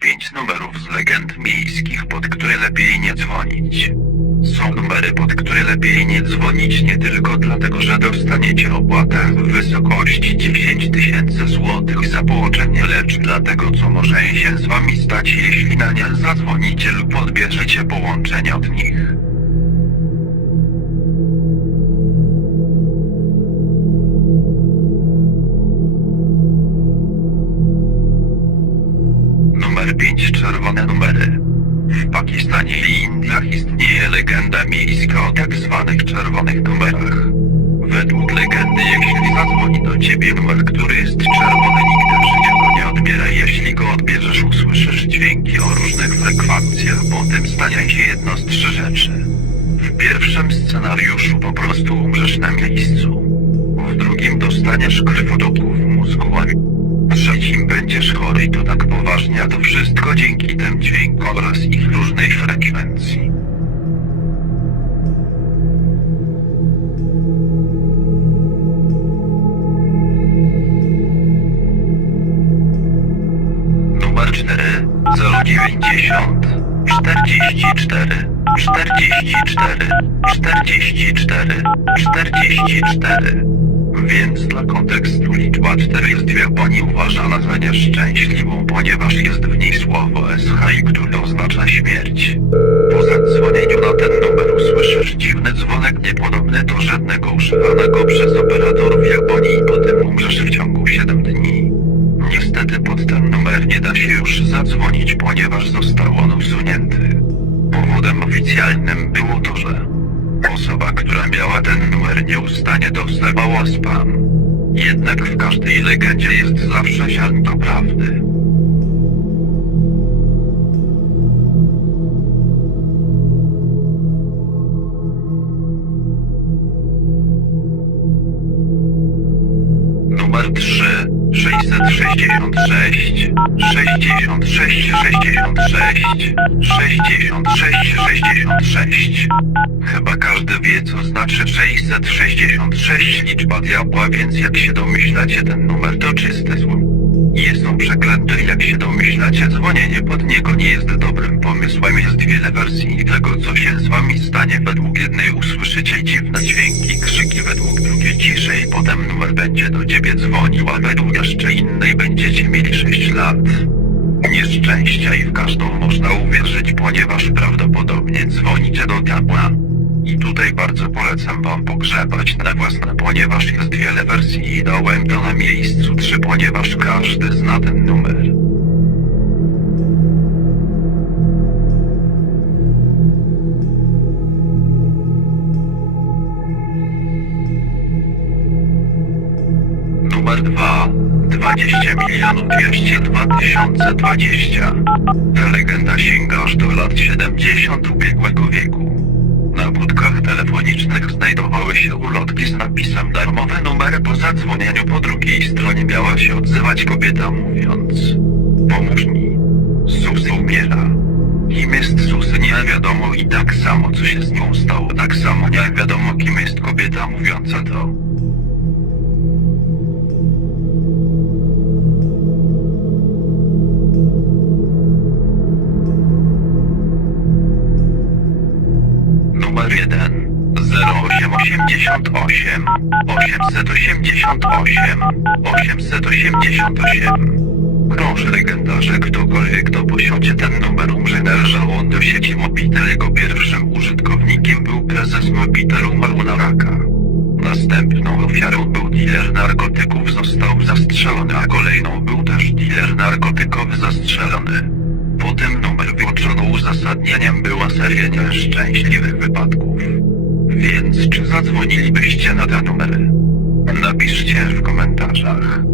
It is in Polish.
Pięć numerów z legend miejskich, pod które lepiej nie dzwonić. Są numery, pod które lepiej nie dzwonić nie tylko dlatego, że dostaniecie opłatę w wysokości 10 tysięcy złotych za połączenie, lecz dlatego, co może się z wami stać, jeśli na nie zadzwonicie lub odbierzecie połączenie od nich. 5 czerwone numery. W Pakistanie i Indiach istnieje legenda miejska o tak zwanych czerwonych numerach. Według legendy, jeśli zadzwoni do ciebie numer, który jest czerwony, nigdy w życiu go nie odbieraj. Jeśli go odbierzesz, usłyszysz dźwięki o różnych frekwencjach. Potem stanie się jedno z trzy rzeczy. W pierwszym scenariuszu po prostu umrzesz na miejscu. W drugim dostaniesz krwotoku w mózgu, trzecim będziesz chory to tak poważnie, a to wszystko dzięki tym dźwiękom oraz ich różnej frekwencji. Numer 4 090 44 44 44 44 Więc dla kontekstu liczba 4 jest w Japonii uważana za nieszczęśliwą, ponieważ jest w niej słowo SH, które oznacza śmierć. Po zadzwonieniu na ten numer usłyszysz dziwny dzwonek niepodobny do żadnego używanego przez operatorów Japonii i potem umrzesz w ciągu 7 dni. Niestety pod ten numer nie da się już zadzwonić, ponieważ został on usunięty. Powodem oficjalnym było to, że osoba, która miała ten numer nieustannie dostawała spam. Jednak w każdej legendzie jest zawsze ziarnko prawdy. Numer 3 666 66 66 66 66 Chyba każdy wie co znaczy 666 liczba diabła, więc jak się domyślacie ten numer to czysty zło. Jest on jak się domyślacie. Dzwonienie pod niego nie jest dobrym pomysłem. Jest wiele wersji tego co się z wami stanie. Według jednej usłyszycie dziwne dźwięki krzyki. Według drugiej ciszej potem numer będzie do ciebie dzwonił a według jeszcze innej będziecie mieli 6 lat. Nieszczęścia i w każdą można uwierzyć ponieważ prawdopodobnie dzwonicie do diabła i tutaj bardzo polecam wam pogrzebać na własne, ponieważ jest wiele wersji i dałem to na miejscu 3, ponieważ każdy zna ten numer. Numer 2 20 milionów 202 tysiące 20 Ta legenda sięga aż do lat 70 ubiegłego wieku. Telefonicznych znajdowały się ulotki z napisem darmowe numery po zadzwonieniu po drugiej stronie miała się odzywać kobieta mówiąc Pomóż mi. Umiera. Kim jest Sus nie wiadomo i tak samo co się z nią stało tak samo nie wiadomo kim jest kobieta mówiąca to. Numer 1 0888 888 888 Krąży legenda, że ktokolwiek kto posiądzie ten numer umrze należał on do sieci Mobitel Jego pierwszym użytkownikiem był prezes Mobitel umarł raka Następną ofiarą był dealer narkotyków został zastrzelony a kolejną był też dealer narkotykowy zastrzelony. Po tym numer wyłączono uzasadnieniem była seria nieszczęśliwych wypadków. Więc czy zadzwonilibyście na te numery? Napiszcie w komentarzach.